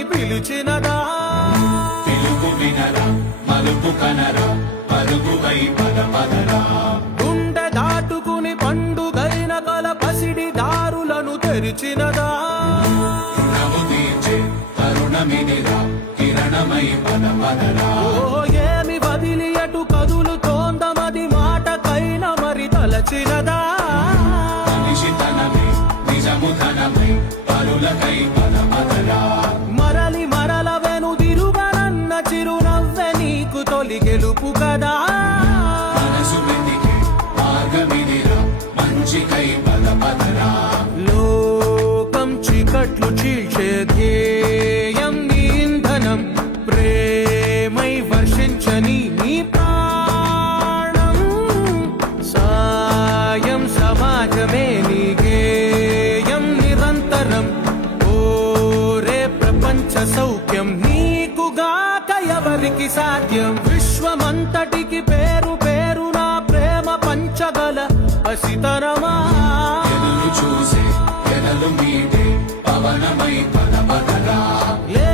అని పిలిచినదా పిలుపు వినరా మలుపు కనరా పరుగువై పద పదరా గుండె దాటుకుని పండుగైన కల పసిడి దారులను తెరిచినదా రుణము తీర్చే తరుణమిదిరా కిరణమై పద పదరా ఓ ఏమి వదిలి అటు కదులుతోందమది మాటకైన మరి తలచినదా మనిషి తనమే నిజము ధనమై పరులకై పద పదరా మరలి మరల వెనుదిరుగనన్న చిరునవ్వె నీకు తొలి గెలుపు కదా మనసు వెతికే మార్గమిదిరా మంచికై పద పదరా లోకం చీకట్లు చీల్చే ధ్యేయం నీ ఇంధనం ప్రేమై వర్షించని నీ ప్రాణం సాయం సమాజమే నీ గేయం నిరంతరం ఓరే ప్రపంచ సౌఖ్యం నీకుగాక ఎవరికి సాధ్యం విశ్వమంతటికి పేరు పేరు నా ప్రేమ పంచగల అసితరమా ఎదురు చూసే ఎదలు మీటే పవనమై పద పదరా లే